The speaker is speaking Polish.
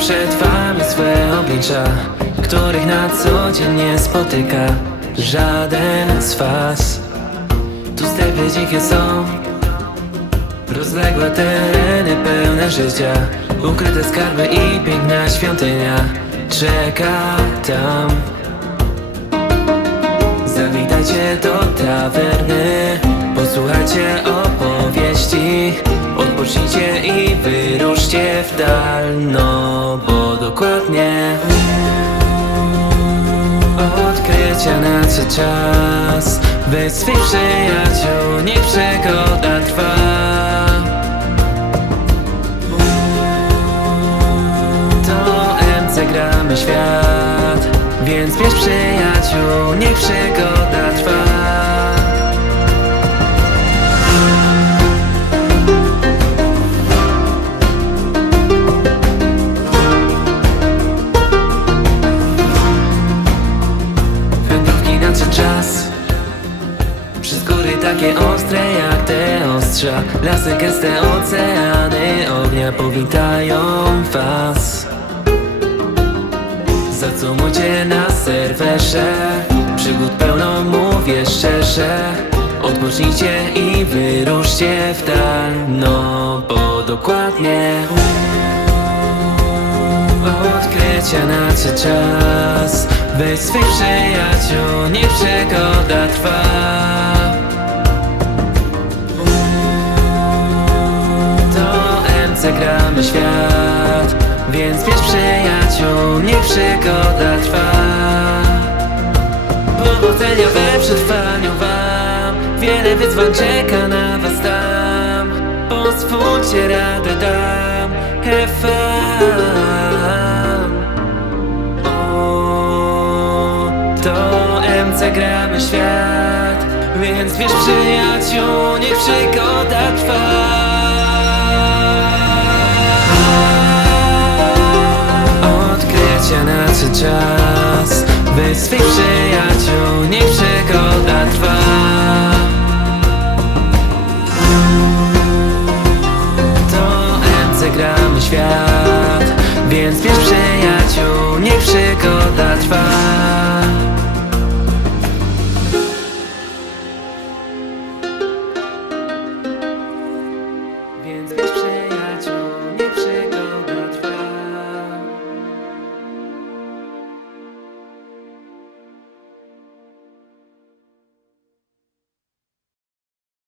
przetrwamy swe oblicza Których na co dzień nie spotyka Żaden z was. Tu stepy dzikie są Rozległe tereny pełne życia Ukryte skarby i piękna świątynia Czeka tam. Zawitajcie do tawerny Posłuchajcie opowieści Odpocznijcie i wyruszcie w dal No bo dokładnie Odkrycia nadszedł czas. Bez swych przyjaciół niech przygoda trwa. To MC gramy świat Więc bierz przyjaciół, niech przygoda trwa takie ostre jak te ostrza. Lasy gęste, oceany ognia powitają was. Zacumujcie na serwerze? Przygód pełno mówię szczerze. Odpocznijcie i wyruszcie w dal. No bo dokładnie Odkrycia nadszedł czas. Weź swych przyjaciół, niech przygoda trwa To MC gramy świat. Więc bierz przyjaciół, niech przygoda trwa. Powodzenia we przetrwaniu wam. Wiele wyzwań czeka na was tam. Pozwólcie radę dam. Have fun o, To MC świat. Więc bierz przyjaciół, niech przygoda trwa Najwyższy czas. Weź swych przyjaciół Niech przygoda trwa. To MC gramy świat Więc bierz przyjaciół Niech przygoda trwa. Więc bierz